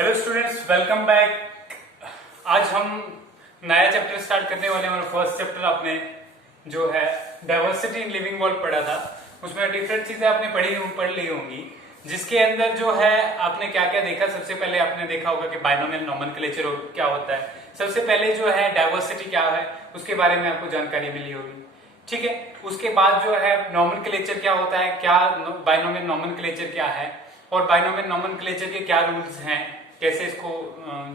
Hello students, welcome back. आज हम नया चैप्टर स्टार्ट करने वाले हैं। हमारा फर्स्ट चैप्टर आपने जो है डाइवर्सिटी इन लिविंग वर्ल्ड पढ़ा था, उसमें डिफरेंट चीजें आपने पढ़ ली होंगी, जिसके अंदर जो है आपने क्या क्या देखा। सबसे पहले आपने देखा होगा कि बाइनोमियल नोमेनक्लेचर क्या होता है। सबसे पहले जो है डाइवर्सिटी क्या है उसके बारे में आपको जानकारी मिली होगी, ठीक है। उसके बाद जो है नोमेनक्लेचर क्या होता है, क्या बाइनोमियल नोमेनक्लेचर क्या है और बाइनोमियल नोमेनक्लेचर के क्या रूल्स हैं, कैसे इसको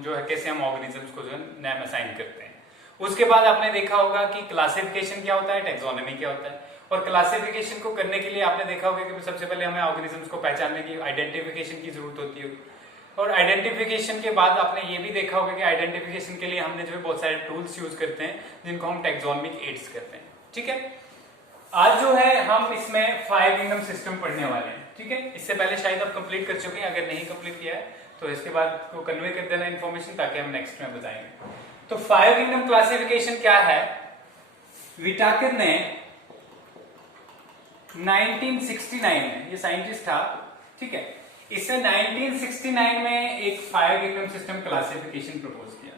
जो है कैसे हम ऑर्गेनिजम्स को जो है नेम असाइन करते हैं। उसके बाद आपने देखा होगा कि क्लासिफिकेशन क्या होता है, टैक्सोनॉमी क्या होता है। और क्लासिफिकेशन को करने के लिए आपने देखा होगा कि सबसे पहले हमें ऑर्गेनिजम्स को पहचानने की आइडेंटिफिकेशन की जरूरत होती है। और आइडेंटिफिकेशन के बाद आपने ये भी देखा होगा कि आइडेंटिफिकेशन के लिए हमने जो है बहुत सारे टूल्स यूज करते हैं जिनको हम टैक्सोनॉमिक एड्स करते हैं, ठीक है। आज जो है हम इसमें 5 किंगडम सिस्टम पढ़ने वाले हैं, ठीक है। इससे पहले शायद आप कंप्लीट कर चुके हैं, अगर नहीं कंप्लीट किया है तो इसके बाद को कन्वे कर देना इन्फॉर्मेशन, ताकि हम नेक्स्ट में बताएंगे। तो 5 किंगडम क्लासिफिकेशन क्या है, विटाकर ने 1969 में, ये साइंटिस्ट था, ठीक है, इसने 1969 में एक 5 किंगडम सिस्टम क्लासिफिकेशन प्रपोज किया।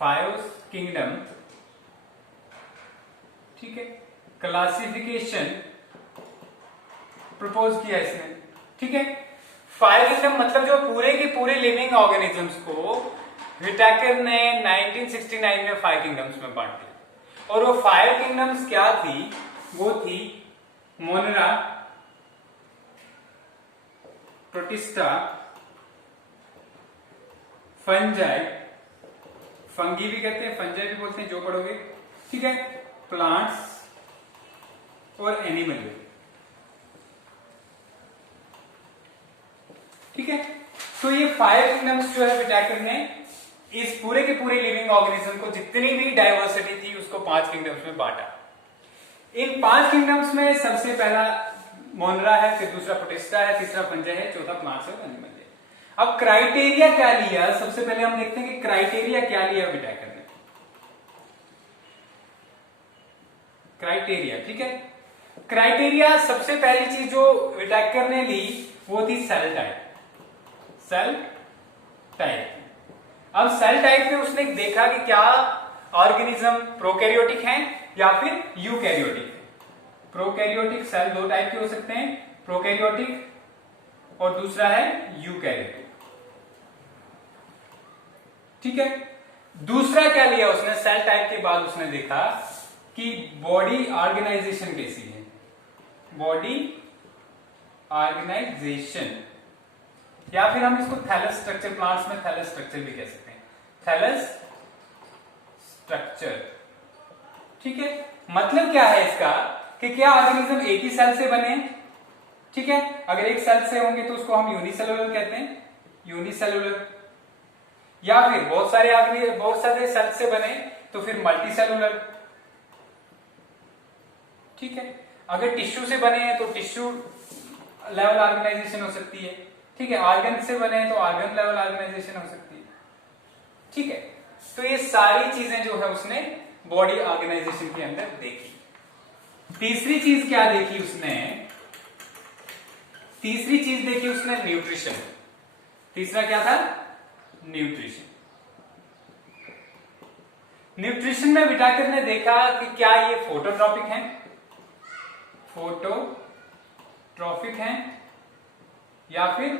5 किंगडम, ठीक है, क्लासिफिकेशन प्रपोज किया इसने, ठीक है। 5 किंगडम मतलब जो पूरे के पूरे लिविंग ऑर्गेनिजम्स को विटाकर ने 1969 में 5 किंगडम्स में बांट दिया। और वो 5 किंगडम्स क्या थी, वो थी मोनरा, प्रोटिस्टा, फंजाई, फंगी भी कहते हैं, फंजाई भी बोलते हैं, जो पढ़ोगे, ठीक है, प्लांट्स और एनिमल, ठीक है। तो ये 5 किंगडम्स जो है विटाकर ने इस पूरे के पूरे लिविंग ऑर्गेनिज्म को, जितनी भी डाइवर्सिटी थी, उसको 5 किंगडम्स में बांटा। इन 5 किंगडम्स में सबसे पहला मोनरा है, फिर दूसरा प्रोटिस्टा है, तीसरा फंजाई है, चौथा प्लांट्स और एनिमल है। अब क्राइटेरिया क्या लिया, सबसे पहले हम देखते हैं कि क्राइटेरिया क्या लिया विटाकर ने। क्राइटेरिया, ठीक है, क्राइटेरिया सबसे पहली चीज जो विटाकर ने ली वो थी सेल टाइप। सेल टाइप, अब सेल टाइप में उसने देखा कि क्या ऑर्गेनिज्म प्रोकैरियोटिक हैं या फिर यूकैरियोटिक। प्रोकैरियोटिक सेल दो टाइप के हो सकते हैं, प्रोकैरियोटिक और दूसरा है यूकैरियोटिक, ठीक है। दूसरा क्या लिया उसने, सेल टाइप के बाद उसने देखा कि बॉडी ऑर्गेनाइजेशन कैसी है। बॉडी ऑर्गेनाइजेशन, या फिर हम इसको थैलस स्ट्रक्चर, प्लांट्स में थैलस स्ट्रक्चर भी कह सकते हैं, थैलस स्ट्रक्चर, ठीक है। मतलब क्या है इसका कि क्या ऑर्गेनिज्म एक ही सेल से बने, ठीक है। अगर एक सेल से होंगे तो उसको हम यूनिसेलुलर कहते हैं, यूनिसेलुलर। या फिर बहुत सारे सेल से बने तो फिर मल्टीसेलुलर, ठीक है। अगर टिश्यू से बने हैं तो टिश्यू लेवल ऑर्गेनाइजेशन हो सकती है, ठीक है। ऑर्गन से बने तो ऑर्गन लेवल ऑर्गेनाइजेशन हो सकती है, ठीक है। तो ये सारी चीजें जो है उसने बॉडी ऑर्गेनाइजेशन के अंदर देखी। तीसरी चीज क्या देखी उसने, तीसरी चीज देखी उसने न्यूट्रिशन। तीसरा क्या था, न्यूट्रिशन। न्यूट्रिशन में विटाकर ने देखा कि क्या ये फोटोट्रॉपिक हैं, फोटोट्रॉपिक हैं या फिर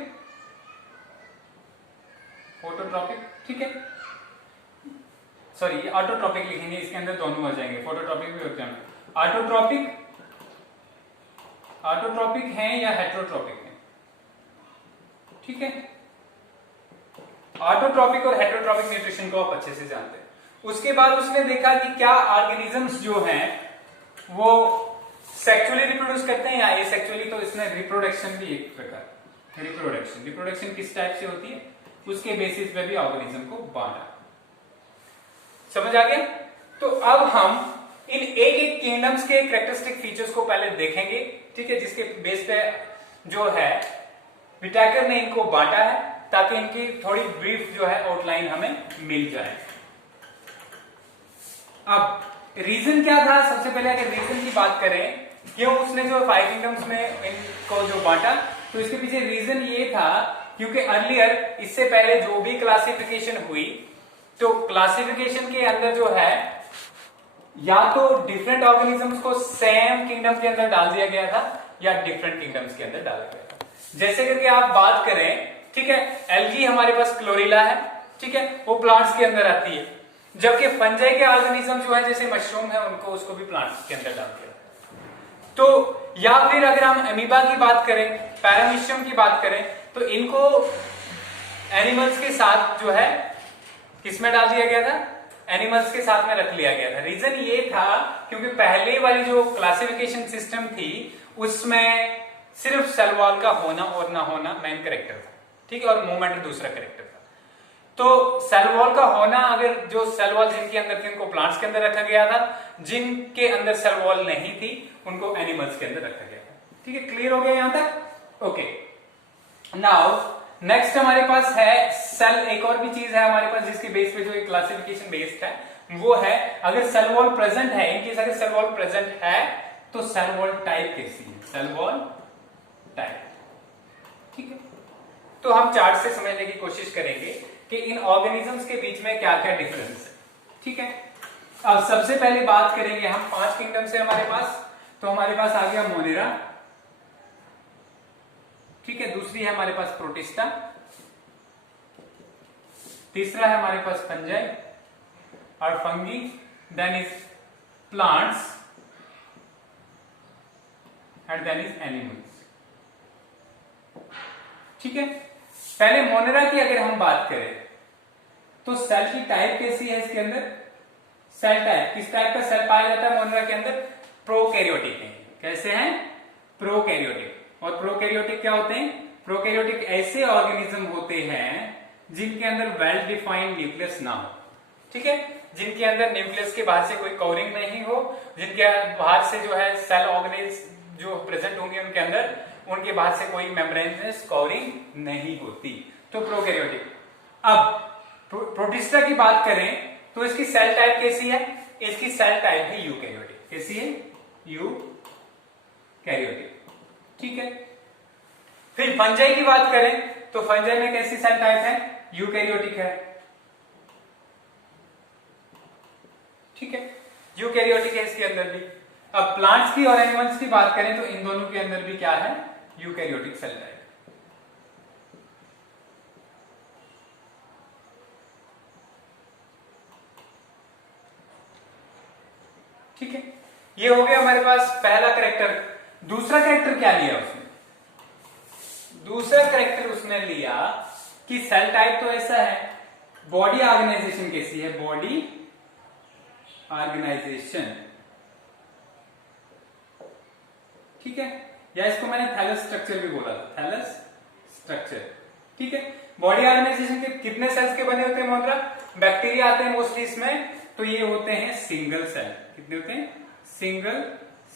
फोटोट्रॉपिक, ठीक है, सॉरी ऑटोट्रॉपिक लिखेंगे, इसके अंदर दोनों आ जाएंगे, फोटोट्रॉपिक भी होते हैं। ऑटोट्रॉपिक हैं या हेट्रोट्रॉपिक हैं, ठीक है। ऑटोट्रॉपिक और हेट्रोट्रॉपिक न्यूट्रिशन को आप अच्छे से जानते हैं। उसके बाद उसने देखा कि क्या ऑर्गेनिजम्स जो हैं वो सेक्सुअली रिप्रोड्यूस करते हैं या एसेक्सुअली। तो इसने रिप्रोडक्शन भी एक प्रकार, रिप्रोडक्शन किस टाइप से होती है उसके बेसिस पे भी ऑर्गेनिज्म को बांटा। समझ आ गया। तो अब हम इन एक एक किंगडम्स के कैरेक्टरिस्टिक फीचर्स को पहले देखेंगे, ठीक है, जिसके बेस पे जो है विटाकर ने इनको बांटा है, ताकि इनकी थोड़ी ब्रीफ जो है आउटलाइन हमें मिल जाए। अब रीजन क्या था, सबसे पहले अगर रीजन की बात करें क्यों उसने जो 5 किंगडम्स में इनको जो बांटा, तो इसके पीछे रीजन ये था कि क्योंकि अर्लियर इससे पहले जो भी क्लासिफिकेशन हुई, तो क्लासिफिकेशन के अंदर जो है या तो डिफरेंट ऑर्गेनिजम्स को सेम किंगडम के अंदर डाल दिया गया था या डिफरेंट किंगडम्स के अंदर डाला गया था। जैसे करके आप बात करें, ठीक है, एल्गी हमारे पास क्लोरिला है, ठीक है, वो प्लांट्स के अंदर आती है, जबकि फंजाई के ऑर्गेनिज्म जो है जैसे मशरूम है उनको उसको भी प्लांट्स के अंदर डाल दिया। तो या फिर अगर हम अमीबा की बात करें, पैरामीशियम की बात करें, तो इनको एनिमल्स के साथ जो है किसमें डाल दिया गया था, एनिमल्स के साथ में रख लिया गया था। रीजन ये था क्योंकि पहले वाली जो क्लासिफिकेशन सिस्टम थी उसमें सिर्फ सेल वॉल का होना और ना होना मेन कैरेक्टर था, ठीक है, और मूवमेंट दूसरा कैरेक्टर था। तो सेल वॉल का होना, अगर जो सेल वॉल जिनके अंदर थी उनको प्लांट्स के अंदर रखा गया था, जिनके अंदर सेल वॉल नहीं थी उनको एनिमल्स के अंदर रखा गया था। ठीक है, क्लियर हो गया यहां तक? ओके, नाउ नेक्स्ट हमारे पास है सेल। एक और भी चीज है हमारे पास जिसके बेस पे जो क्लासिफिकेशन बेस्ड है वो है अगर सेल वॉल प्रेजेंट है, इनकेस अगर सेल वॉल प्रेजेंट है तो सेल वॉल टाइप कैसी है, सेल वॉल टाइप। ठीक है, तो हम चार्ट से समझने की कोशिश करेंगे कि इन ऑर्गेनिजम्स के बीच में क्या क्या डिफरेंस है। ठीक है, अब सबसे पहले बात करेंगे हम 5 किंगडम से हमारे पास, तो हमारे पास आ गया मोनेरा, ठीक है, दूसरी है हमारे पास प्रोटिस्टा, तीसरा है हमारे पास फंजाई और fungi, then is plants and then is animals. ठीक है, पहले मोनेरा की अगर हम बात करें तो सेल की टाइप कैसी है इसके अंदर, सेल टाइप, किस टाइप का सेल पाया जाता है मोनेरा के अंदर, प्रोकैरियोटिक है। कैसे हैं, प्रोकैरियोटिक। और प्रोकैरियोटिक क्या होते हैं, प्रोकैरियोटिक ऐसे ऑर्गेनिज्म होते हैं जिनके अंदर वेल डिफाइंड न्यूक्लियस ना हो। ठीक है, जिनके अंदर न्यूक्लियस के बाहर से कोई कवरिंग नहीं हो, जिनके बाहर से जो है सेल ऑर्गेनिज्म जो प्रेजेंट होंगे उनके अंदर, उनके बाहर से कोई मेम्ब्रेनस कवरिंग नहीं होती, तो प्रोकैरियोटिक। अब प्रोटिस्टा की बात करें तो इसकी सेल टाइप कैसी है, इसकी सेल टाइप है यूकैरियोटिक। कैसी है, यूकैरियोटिक। ठीक है, फिर फंजाई की बात करें तो फंजाई में कैसी सेल टाइप है, यूकैरियोटिक है। ठीक है, यूकैरियोटिक है इसके अंदर भी। अब प्लांट्स की और एनिमल्स की बात करें तो इन दोनों के अंदर भी क्या है, यूकैरियोटिक सेल टाइप। ठीक है, ये हो गया हमारे पास पहला कैरेक्टर। दूसरा कैरेक्टर क्या लिया उसने, दूसरा कैरेक्टर उसने लिया कि सेल टाइप तो ऐसा है, बॉडी ऑर्गेनाइजेशन कैसी है, बॉडी ऑर्गेनाइजेशन। ठीक है, या इसको मैंने थैलस स्ट्रक्चर भी बोला था, थैलस स्ट्रक्चर। ठीक है, बॉडी ऑर्गेनाइजेशन के कितने सेल्स के बने होते हैं मोनेरा, बैक्टीरिया आते हैं मोस्टली इसमें, तो ये होते हैं सिंगल सेल। कितने होते हैं, सिंगल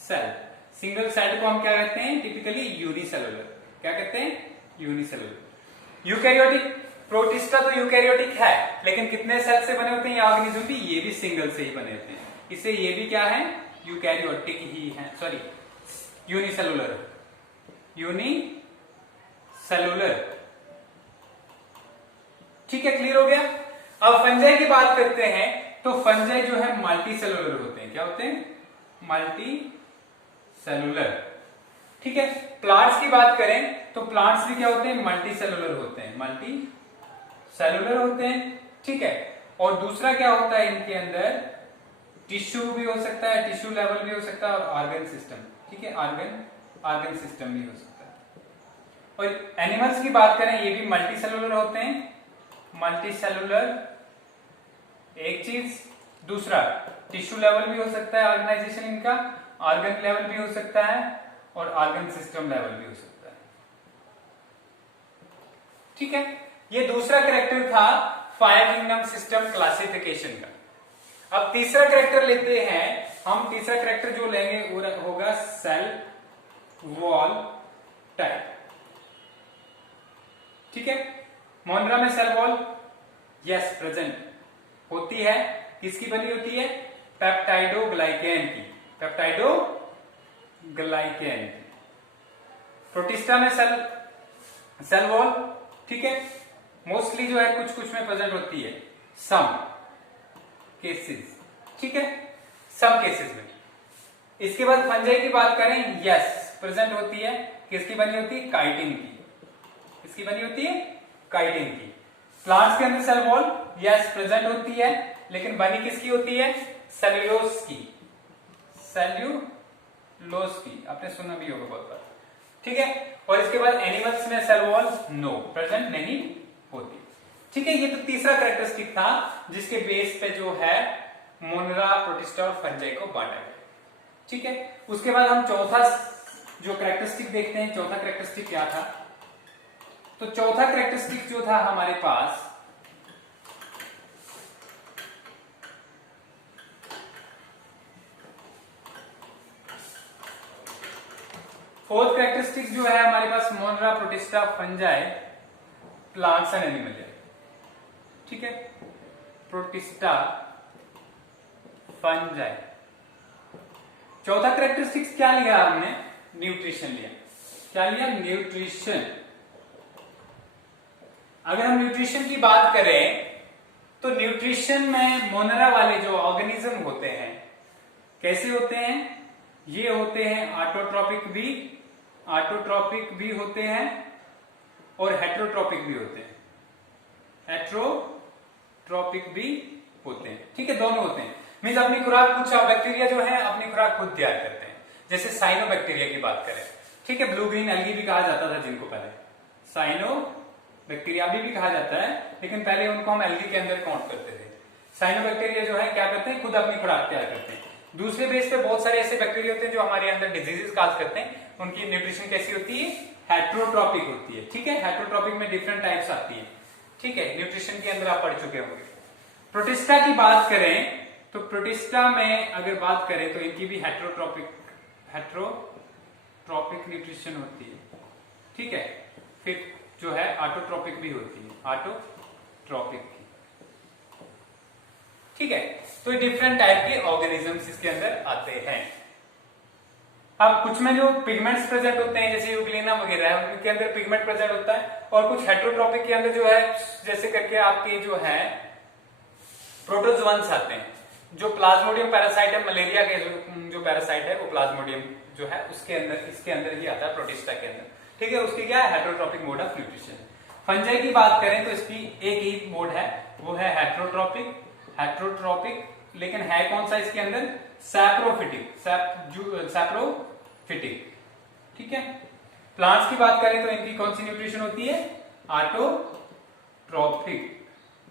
सेल। सिंगल सेल को हम क्या कहते हैं, टिपिकली यूनिसेलुलर। क्या कहते हैं, यूनिसेलुलर। यूकैरियोटिक, प्रोटिस्टा तो यूकैरियोटिक है, लेकिन कितने सेल से बने होते हैं ये ऑर्गेनिज्म भी, ये भी सिंगल से ही बने होते हैं, इससे ये भी क्या है, यूकैरियोटिक ही है, सॉरी यूनिसेलुलर, यूनिसेलुलर। ठीक है, क्लियर हो गया। अब फंजाई की बात करते हैं तो फंजाई जो है मल्टी सेलुलर होते हैं। क्या होते हैं, मल्टी सेलुलर। ठीक है, प्लांट्स की बात करें तो प्लांट्स भी क्या होते हैं, मल्टी सेलुलर होते हैं, मल्टी सेलुलर होते हैं। ठीक है, और दूसरा क्या होता है इनके अंदर, टिश्यू भी हो सकता है, टिश्यू लेवल भी हो सकता है, और ऑर्गन सिस्टम। ठीक है, ऑर्गन सिस्टम भी हो सकता है। और एनिमल्स की बात करें ये भी मल्टी सेलुलर होते हैं, मल्टी सेलुलर एक चीज, दूसरा टिश्यू लेवल भी हो सकता है ऑर्गेनाइजेशन इनका, ऑर्गन लेवल भी हो सकता है, और ऑर्गन सिस्टम लेवल भी हो सकता है। ठीक है, ये दूसरा कैरेक्टर था 5 किंगडम सिस्टम क्लासिफिकेशन का। अब तीसरा कैरेक्टर लेते हैं हम, तीसरा कैरेक्टर जो लेंगे वो होगा सेल वॉल टाइप। ठीक है, मोनेरा में सेल वॉल यस प्रेजेंट होती है, किसकी बनी होती है, पेप्टाइडोग्लाइकेन की, पेप्टाइडोग्लाइकेन। प्रोटिस्टा में सेल वॉल ठीक है, मोस्टली जो है कुछ कुछ में प्रेजेंट होती है, सम केसेस, ठीक है, सम केसेस में। इसके बाद फंजाई की बात करें, यस प्रेजेंट होती है, किसकी बनी होती है, काइटिन की, किसकी बनी होती है, काइटिन की। प्लांट्स के अंदर सेल वॉल यस प्रेजेंट होती है, लेकिन बनी किसकी होती है, सेल्यूलोज की, सेल्यूलोज की, आपने सुना भी होगा बहुत बार, ठीक है। और इसके बाद एनिमल्स में सेल वॉल नो प्रेजेंट नहीं होती, ठीक है। ये तो तीसरा कैरेक्टरिस्टिक था जिसके बेस पे जो है मोनेरा, प्रोटिस्टा और फंजाई को बांटा गया, ठीक है। उसके बाद हम चौथा जो कैरेक्टरिस्टिक देखते हैं, चौथा कैरेक्टरिस्टिक क्या था, तो चौथा कैरेक्टरिस्टिक जो था हमारे पास फोर्थ कैरेक्टरिस्टिक जो है हमारे पास Monera, Protista, Fungi, plants and animal है, ठीक है। प्रोटिस्टा, फंजाई, चौथा कैरेक्टरिस्टिक्स क्या लिया हमने, न्यूट्रिशन लिया, क्या लिया, न्यूट्रिशन। अगर हम न्यूट्रिशन की बात करें तो न्यूट्रिशन में मोनेरा वाले जो ऑर्गेनिज्म होते हैं कैसे होते हैं, ये होते हैं ऑटोट्रॉपिक भी होते हैं और हेट्रोट्रॉपिक भी होते हैं, हेट्रोट्रॉपिक भी होते हैं, ठीक है, दोनों होते हैं। मीन्स अपनी खुराक, कुछ बैक्टीरिया जो है अपनी खुराक खुद तैयार करते हैं, जैसे साइनो बैक्टीरिया की बात करें, ठीक है, ब्लू ग्रीन एल्गी भी कहा जाता था जिनको पहले, साइनो बैक्टीरिया अभी भी कहा जाता है, लेकिन पहले उनको हम एल्गी के अंदर काउंट करते थे। साइनो बैक्टीरिया जो है क्या करते हैं, खुद अपनी खुराक तैयार करते हैं। दूसरे बेस पे बहुत सारे ऐसे बैक्टीरिया होते हैं जो हमारे अंदर डिजीजेस काज करते हैं, उनकी न्यूट्रिशन कैसी होती है, हेट्रोट्रॉपिक होती है, ठीक है। हेट्रोट्रॉपिक में डिफरेंट टाइप्स आती है, ठीक है, न्यूट्रिशन के अंदर आप पढ़ चुके होंगे। प्रोटिस्टा की बात करें तो प्रोटिस्टा में अगर बात करें तो इनकी भी हेट्रोट्रॉपिक न्यूट्रिशन होती है, ठीक है। फिर जो है ऑटोट्रॉपिक भी होती है, ऑटोट्रॉपिक की, ठीक है। तो डिफरेंट टाइप के ऑर्गेनिजम्स इसके अंदर आते हैं। अब कुछ में जो पिगमेंट्स प्रेजेंट होते हैं जैसे यूग्लिना वगैरह है, उनके अंदर पिगमेंट प्रेजेंट होता है, और कुछ हेट्रोट्रॉपिक के अंदर जो है जैसे करके आपके जो है प्रोटोजोअन्स आते हैं, जो प्लाज्मोडियम पैरासाइट है, मलेरिया के जो पैरासाइट है वो प्लाज्मोडियम जो है उसके अंदर, इसके अंदर ही आता है, प्रोटिस्टा के अंदर, ठीक है। उसकी क्या है, heterotrophic mode of nutrition. Fungi की बात करें तो इसकी एक ही मोड है, वो है हेट्रोट्रॉपिक, लेकिन है कौन सा इसके अंदर, सैप्रोफिटिक, ठीक है। प्लांट्स की बात करें तो इनकी कौन सी न्यूट्रिशन होती है, ऑटोट्रॉपिक,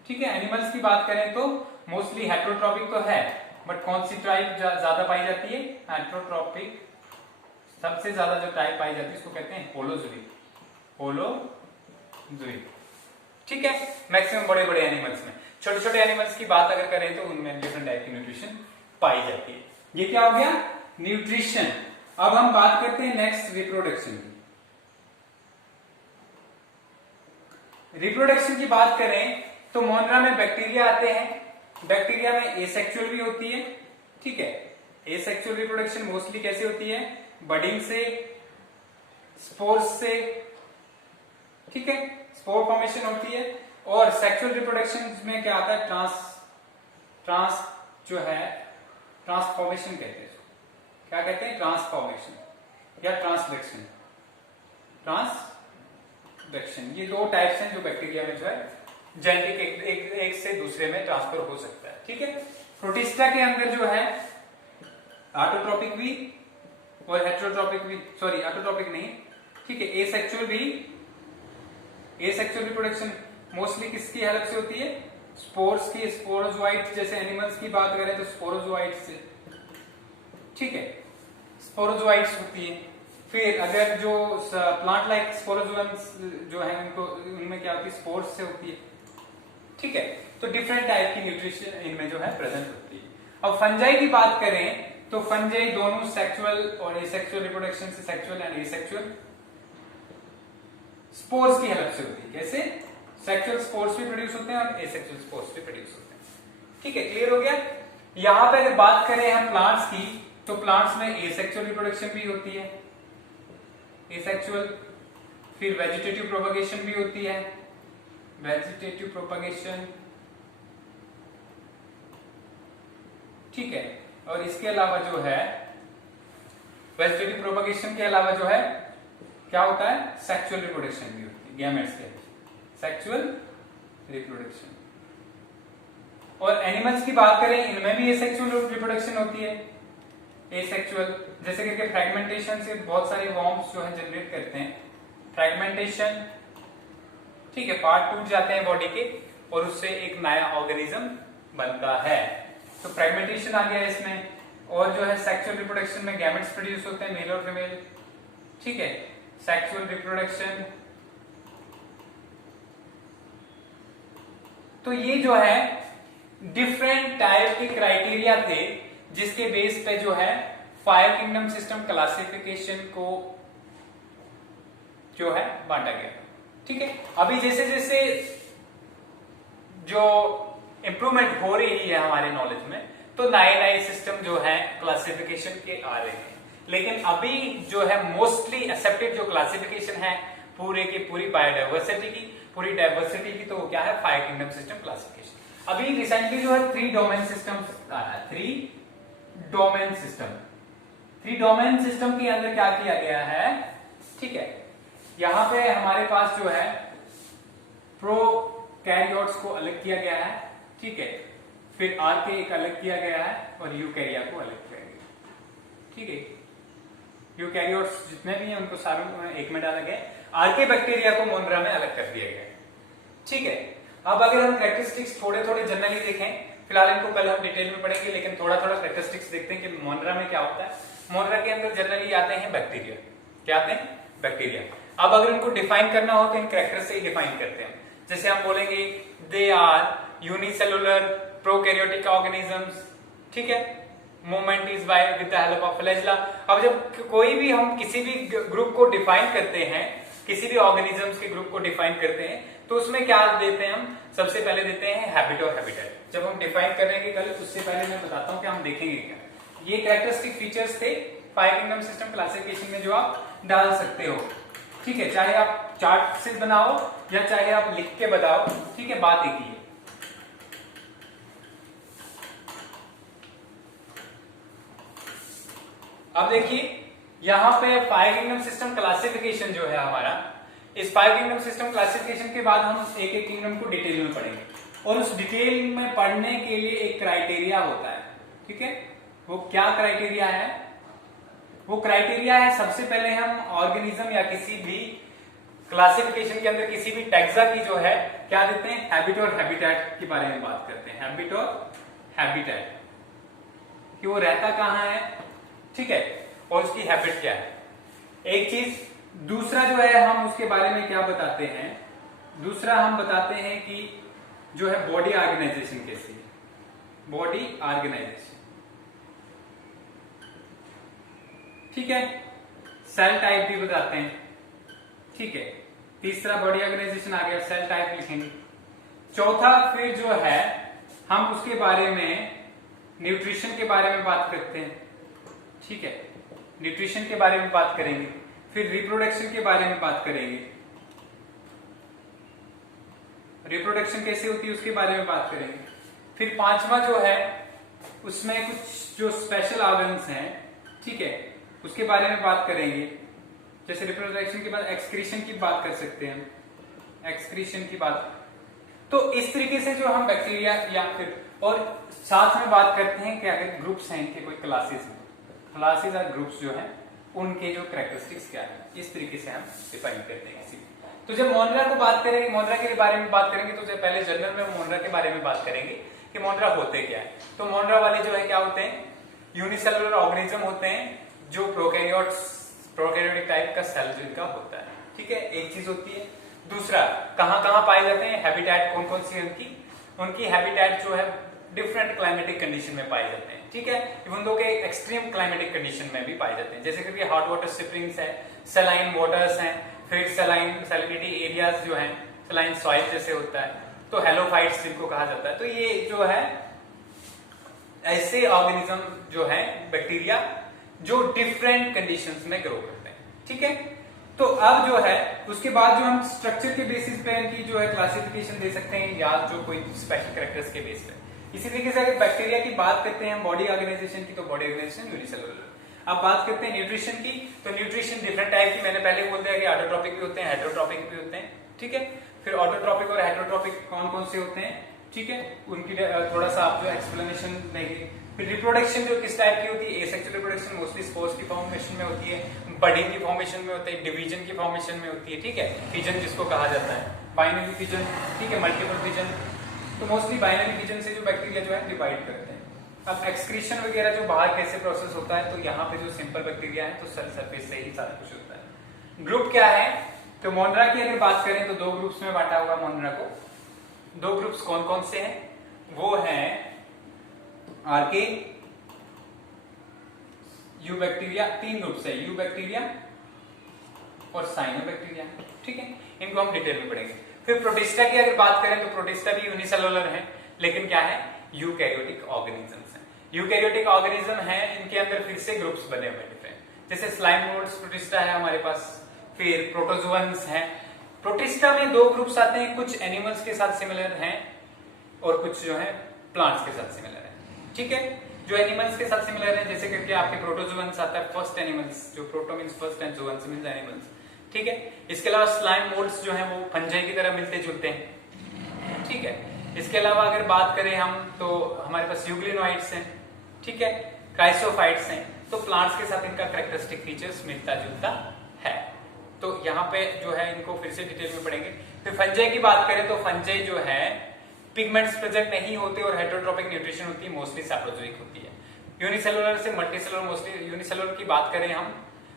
ठीक है। एनिमल्स की बात करें तो मोस्टली हेट्रोट्रॉपिक तो है, बट कौन सी टाइप ज्यादा पाई जाती है, हेट्रोट्रॉपिक, सबसे ज्यादा जो टाइप पाई जाती है उसको कहते हैं होलोजोइक, ठीक है। मैक्सिमम बड़े बड़े एनिमल्स में, छोटे छोटे एनिमल्स की बात अगर करें तो उनमें डिफरेंट टाइप की न्यूट्रिशन पाई जाती है। ये क्या हो गया, न्यूट्रिशन। अब हम बात करते हैं नेक्स्ट रिप्रोडक्शन की। रिप्रोडक्शन की बात करें तो मोनेरा में बैक्टीरिया आते हैं, बैक्टीरिया में एसेक्सुअल भी होती है, ठीक है। एसेक्सुअल रिप्रोडक्शन मोस्टली कैसे होती है, बडिंग से, स्पोर्स से, ठीक है, स्पोर फॉर्मेशन होती है। और सेक्सुअल रिप्रोडक्शन में क्या आता है, ट्रांसफॉर्मेशन कहते हैं इसको, क्या कहते हैं, ट्रांसफॉर्मेशन या ट्रांसलेक्शन, ये दो टाइप्स हैं जो बैक्टीरिया में जो है जेनेटिक एक से दूसरे में ट्रांसफर हो सकता है, ठीक है। प्रोटिस्टा के अंदर जो है ऑटोट्रॉपिक भी और हेट्रोट्रॉपिक भी, सॉरी ऑटोट्रॉपिक नहीं, ठीक है, एसेक्सुअल रिप्रोडक्शन मोस्टली किसकी हेल्प से होती है, स्पोर्स की, स्पोरोजोइट्स, जैसे एनिमल्स की बात करें तो स्पोरोजोइट्स से, ठीक है, स्पोरोजोइट्स होती है। फिर अगर जो प्लांट लाइक स्पोरोजोअन्स जो है उनको, उनमें क्या होती है, स्पोर्स से होती है, ठीक है। तो डिफरेंट टाइप की न्यूट्रिशन इनमें जो है प्रेजेंट होती है। अब फंजाई की बात करें तो फंजाई दोनों सेक्सुअल और एसेक्सुअल रिप्रोडक्शन से, सेक्सुअल एंड एसेक्सुअल स्पोर्स की हेल्प से होती है। कैसे, सेक्सुअल स्पोर्स भी प्रोड्यूस होते हैं और एसेक्सुअल स्पोर्स भी प्रोड्यूस होते हैं, ठीक है, क्लियर हो गया। यहां पे अगर बात करें हम प्लांट्स की तो प्लांट्स में एसेक्सुअल रिप्रोडक्शन भी होती है, एसेक्सुअल, फिर वेजिटेटिव प्रोपगेशन भी होती है, वेजिटेटिव प्रोपगेशन, ठीक है। और इसके अलावा जो है वेजिटेटिव प्रोपगेशन के अलावा जो है क्या होता है, सेक्सुअल रिप्रोडक्शन भी होती है गैमेट्स के, सेक्सुअल रिप्रोडक्शन। और एनिमल्स की बात करें, इनमें भी एसेक्सुअल रिप्रोडक्शन होती है, एसेक्सुअल, जैसे करके फ्रैगमेंटेशन से बहुत सारे वॉर्म्स जो है जनरेट करते हैं, फ्रैगमेंटेशन, ठीक है, पार्ट टूट जाते हैं बॉडी के और उससे एक नया ऑर्गेनिज्म बनता है, तो फ्रैगमेंटेशन आ गया इसमें। और जो है सेक्सुअल रिप्रोडक्शन में गैमेट्स प्रोड्यूस होते हैं, मेल और फीमेल, ठीक है, सेक्सुअल रिप्रोडक्शन। तो ये जो है डिफरेंट टाइप के क्राइटेरिया थे जिसके बेस पे जो है फाइव किंगडम सिस्टम क्लासिफिकेशन को जो है बांटा गया, ठीक है। अभी जैसे जैसे जो इंप्रूवमेंट हो रही है हमारे नॉलेज में, तो नए नए सिस्टम जो है क्लासिफिकेशन के आ रहे हैं, लेकिन अभी जो है मोस्टली एक्सेप्टेड जो क्लासिफिकेशन है पूरे की पूरी बायोडाइवर्सिटी की, पूरी डाइवर्सिटी की, तो वो क्या है, फाइव किंगडम सिस्टम क्लासिफिकेशन। अभी रिसेंटली जो है थ्री डोमेन सिस्टम आ रहा है, थ्री डोमेन सिस्टम के अंदर क्या किया गया है, ठीक है, यहां पे हमारे पास जो है प्रोकैरियोट्स को अलग किया गया है, ठीक है, फिर आर्के एक अलग किया गया है और यूकैरिया को अलग किया गया, ठीक है। यूकैरियोट्स जितने भी हैं उनको सारों एक में डाला गया, आर्के बैक्टीरिया को मोनरा में अलग कर दिया गया, ठीक है। अब अगर हम कैरेक्टरिस्टिक्स थोड़े थोड़े जनरली देखें, फिलहाल इनको कल हम डिटेल में पढ़ेंगे, लेकिन थोड़ा थोड़ा कैरेक्टरिस्टिक्स देखते हैं कि मोनरा में क्या होता है। मोनरा के अंदर जनरली आते हैं बैक्टीरिया, क्या आते हैं, बैक्टीरिया। अब अगर इनको डिफाइन करना हो तो इन कैरेक्टर से ही डिफाइन करते हैं, जैसे हम बोलेंगे they are unicellular prokaryotic organisms, ठीक है, movement is by with the help of flagella. अब जब कोई भी हम किसी भी ग्रुप को डिफाइन करते हैं, किसी भी ऑर्गेनिजम्स के ग्रुप को डिफाइन करते हैं, तो उसमें क्या देते हैं हम, सबसे पहले देते हैं हैबिट और हैबिटेट। जब हम डिफाइन करेंगे कल, उससे पहले मैं बताता हूं कि हम देखेंगे क्या। ये कैरेक्टरिस्टिक फीचर्स थे फाइव किंगडम सिस्टम क्लासिफिकेशन में जो आप डाल सकते हो, ठीक है, चाहे आप चार्ट से बनाओ या चाहे आप लिख के बताओ, ठीक है, बात एक ही है। अब देखिए यहां पे फाइव किंगडम सिस्टम क्लासिफिकेशन जो है हमारा, इस फाइव किंगडम सिस्टम क्लासिफिकेशन के बाद हम एक एक किंगडम को डिटेल में पढ़ेंगे, और उस डिटेल में पढ़ने के लिए एक क्राइटेरिया होता है, ठीक है। वो क्या क्राइटेरिया है, वो क्राइटेरिया है, सबसे पहले हम ऑर्गेनिज्म या किसी भी क्लासिफिकेशन के अंदर किसी भी टैक्सा की जो है क्या देते हैं, हैबिट और हैबिटेट के बारे में बात करते हैं, हैबिट और हैबिटेट, कि वो रहता कहां है, ठीक है, और उसकी हैबिट क्या है, एक चीज। दूसरा जो है हम उसके बारे में क्या बताते हैं, दूसरा हम बताते हैं कि जो है बॉडी ऑर्गेनाइजेशन कैसी है, बॉडी ऑर्गेनाइजेशन, ठीक है, सेल टाइप भी बताते हैं, ठीक है। तीसरा बॉडी ऑर्गेनाइजेशन आ गया, सेल टाइप लिखेंगे। चौथा फिर जो है हम उसके बारे में न्यूट्रिशन के बारे में बात करते हैं, ठीक है, न्यूट्रिशन के बारे में बात करेंगे, फिर रिप्रोडक्शन के बारे में बात करेंगे, रिप्रोडक्शन कैसे होती है उसके बारे में बात करेंगे, फिर पांचवा जो है उसमें कुछ जो स्पेशल ऑर्गन्स हैं, ठीक है, उसके बारे में बात करेंगे। जैसे रिप्रोडक्शन के बाद एक्सक्रीशन की बात कर सकते हैं, एक्सक्रीशन की बात। तो इस तरीके से जो हम बैक्टीरिया या फिर, और साथ में बात करते हैं कि अगर ग्रुप्स हैं इनके, कोई क्लासेस हैं, क्लासेस और ग्रुप्स जो हैं उनके जो कैरेक्टरिस्टिक्स क्या है, इस तरीके से हम डिफाइन करते हैं किसी। तो जब मोनरा को बात करेंगे, मोनरा के बारे में बात करेंगे, तो पहले जनरल में मोनरा के बारे में बात करेंगे कि मोनरा होते क्या है। तो मोनरा वाले जो है क्या होते हैं, यूनिसेलुलर ऑर्गेनिज्म होते हैं जो प्रोकैरियोटिक टाइप का सेल जिनका होता है, ठीक है, एक चीज होती है। दूसरा कहां कहां पाए जाते हैं, हैबिटेट कौन कौन सी है उनकी हैबिटेट जो है डिफरेंट क्लाइमेटिक कंडीशन में पाए जाते हैं, ठीक है, इवन दो के एक्सट्रीम क्लाइमेटिक कंडीशन में भी पाए जाते हैं, जैसे कि हॉट वाटर स्प्रिंग्स है, सलाइन वाटर्स हैं, फिर सैलिनिटी एरियाज जो हैं, सलाइन सॉइल जैसे होता है, तो हेलोफाइट्स जिनको कहा जाता है। तो ये जो है ऐसे ऑर्गेनिज्म जो है बैक्टीरिया जो डिफरेंट कंडीशंस में ग्रो करते हैं, ठीक है। तो अब जो है उसके बाद जो हम स्ट्रक्चर के बेसिस पे इनकी जो है क्लासिफिकेशन दे सकते हैं या जो कोई स्पेशल कैरेक्टर्स के बेस पे। इसी तरीके से अगर बैक्टीरिया की बात करते हैं बॉडी ऑर्गेनाइजेशन की, तो बॉडी ऑर्गेनाइजेशन यूनिसेलुलर। अब बात करते हैं न्यूट्रिशन की, तो न्यूट्रिशन डिफरेंट टाइप की, मैंने पहले बोल दिया कि ऑटोट्रॉपिक भी होते हैं, हेटरोट्रॉपिक भी होते हैं, ठीक है। फिर ऑटोट्रॉपिक और हेटरोट्रॉपिक कौन कौन से होते हैं, ठीक है, उनकी थोड़ा सा आप जो एक्सप्लेनेशन देंगे। फिर रिप्रोडक्शन जो किस टाइप की होती है, एसेक्सुअल रिप्रोडक्शन मोस्टली स्पोर्स की फॉर्मेशन में होती है, बडिंग की फॉर्मेशन में होती है, डिवीजन की फॉर्मेशन में होती है, ठीक है, फिजन जिसको कहा जाता है, बाइनरी फिजन, ठीक है, मल्टीपल फिजन। तो मोस्टली बाइनरी फिजन से जो बैक्टीरिया जो है डिवाइड करते हैं। अब एक्सक्रीशन वगैरह जो बाहर कैसे प्रोसेस होता है, तो यहाँ पे जो सिंपल बैक्टीरिया है तो सेल सरफेस से ही सारा कुछ होता है। ग्रुप क्या है, तो मोनरा की अगर बात करें तो दो ग्रुप्स में बांटा हुआ मोनरा को। दो ग्रुप्स कौन कौन से हैं, वो हैं आर्के यू बैक्टीरिया, तीन ग्रुप्स है, यू बैक्टीरिया और साइनो बैक्टीरिया, ठीक है, इनको हम डिटेल में पढ़ेंगे। फिर प्रोटिस्टा की अगर बात करें तो प्रोटिस्टा भी यूनिसेलुलर है, लेकिन क्या है, यूकैरियोटिक ऑर्गेनिजम्स हैं। यूकैरियोटिक ऑर्गेनिज्म है, इनके अंदर फिर से ग्रुप्स बने हुए डिफरेंट, जैसे स्लाइम मोड्स प्रोटिस्टा है हमारे पास, फिर प्रोटोजोअन्स हैं। प्रोटिस्टा में दो ग्रुप्स आते हैं, कुछ एनिमल्स के साथ सिमिलर हैं और कुछ जो है प्लांट्स के साथ सिमिलर है, ठीक है। जो एनिमल्स के साथ सिमिलर है जैसे करके आपके प्रोटोजोअन्स आता है, फर्स्ट एनिमल्स, जो proto means first and zoans means animals, ठीक है। इसके अलावा स्लाइम मोड्स जो है वो फंजाई की तरह मिलते जुलते हैं, ठीक है। इसके अलावा अगर बात करें हम तो हमारे पास यूग्लिनोइड्स हैं, ठीक है, क्राइसोफाइट्स हैं, तो प्लांट्स के साथ इनका कैरेक्टरिस्टिक फीचर्स मिलता जुलता है। तो यहाँ पे जो है इनको फिर से डिटेल में पढ़ेंगे। फिर फंजाई की बात करें तो फंजाई जो है पिगमेंट्स प्रेजेंट नहीं होते और हेटरोट्रॉपिक न्यूट्रिशन होती है, मोस्टली सैप्रोजोइक होती है। यूनिसेलुलर से मल्टीसेलुलर, मोस्टली यूनिसेलुलर की बात करें हम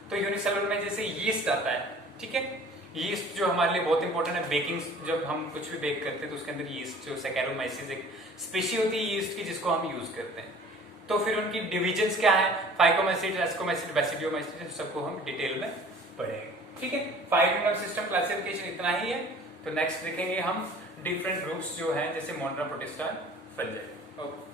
तो यूनिसेलुलर में जैसे यीस्ट आता है, ठीक है, यीस्ट जो हमारे लिए बहुत इंपॉर्टेंट है। बेकिंग जब हम कुछ भी बेक करते हैं तो उसके अंदर यीस्ट जो सैकेरोमाइसिस एक स्पीशी होती है यीस्ट की, जिसको हम यूज करते हैं। तो फिर उनकी डिविजन्स क्या है, फाइकोमेसिड, एस्कोमेसिड, बेसिडियोमेसिड, सबको हम डिटेल में पढ़ेंगे, ठीक है। 5 मेंबर सिस्टम क्लासिफिकेशन इतना ही है। तो नेक्स्ट देखेंगे हम डिफरेंट ग्रुप्स जो हैं, जैसे मोनरा, प्रोटिस्टा, फंजाई। ओके।